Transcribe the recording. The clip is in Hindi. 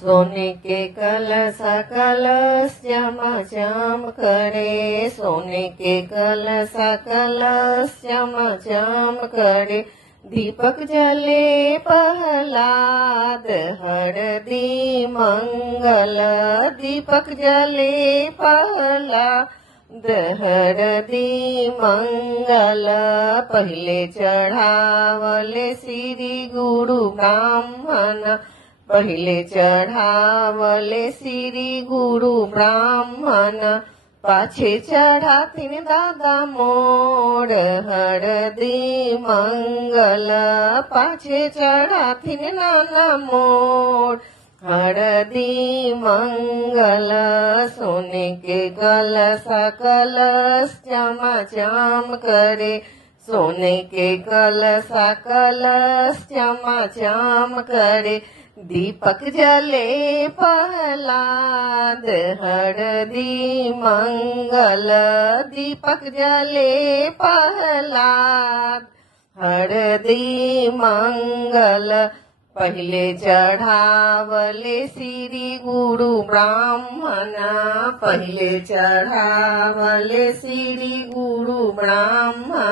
सोने के कलश कलश चम चम करे, सोने के कलश कलश चम चम करे। दीपक जले प्रहलाद हरदी मंगल, दीपक जले प्रहलाद हरदी मंगल। पहले चढ़ावले श्री गुरु ब्राह्मण, पहले चढ़ावले श्री गुरु ब्राह्मण। पाछे चढ़ातीन दादा मोड़ हरदी मंगल, पाछे चढ़ातीन नाना मोड़ हरदी मंगल। सोने के कलश कलश चम करे, सोने के कलश कलश चम करे। दीपक जले प्रहलाद हरदी मंगल, दीपक जले प्रहलाद हरदी मंगल। पहले चढ़ावले श्री गुरु ब्राह्मण, पहले चढ़ावले श्री गुरु ब्राह्मण।